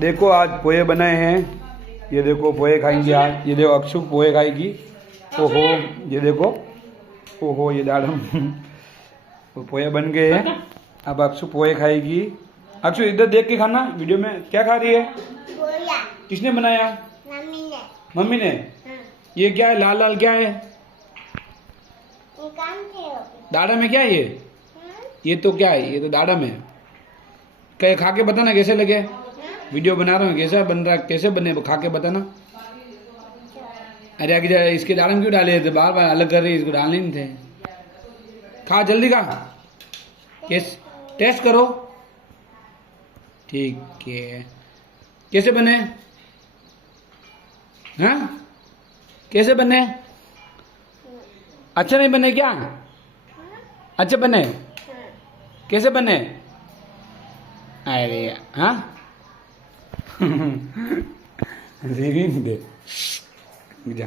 देखो आज पोहे बनाए हैं। ये देखो पोहे खाएंगे आज। ये देखो अक्षु पोहे खाएगी। ओहो ये देखो, ओहो ये दाढ़म तो पोहे बन गए हैं। अब अक्षु पोहे खाएगी। अक्षु इधर देख के खाना, वीडियो में क्या खा रही है? बोला किसने बनाया? मम्मी ने। मम्मी ने। ये क्या है लाल लाल क्या है? काम थे दाढ़म है क्या ये तो क्या है? ये तो दाढ़म है। कहे खा के बताना कैसे लगे। वीडियो बना रहा हूँ कैसा बन रहा, कैसे बने खा के बताना। अरे आगे इसके दाढ़म क्यों डाले थे? बार बार अलग कर रही है, इसको डालने नहीं थे। खा जल्दी खा, टेस्ट करो। ठीक है, कैसे बने? हाँ कैसे बने? अच्छे नहीं बने क्या? अच्छे बने? कैसे बने? अरे हाँ दे जा।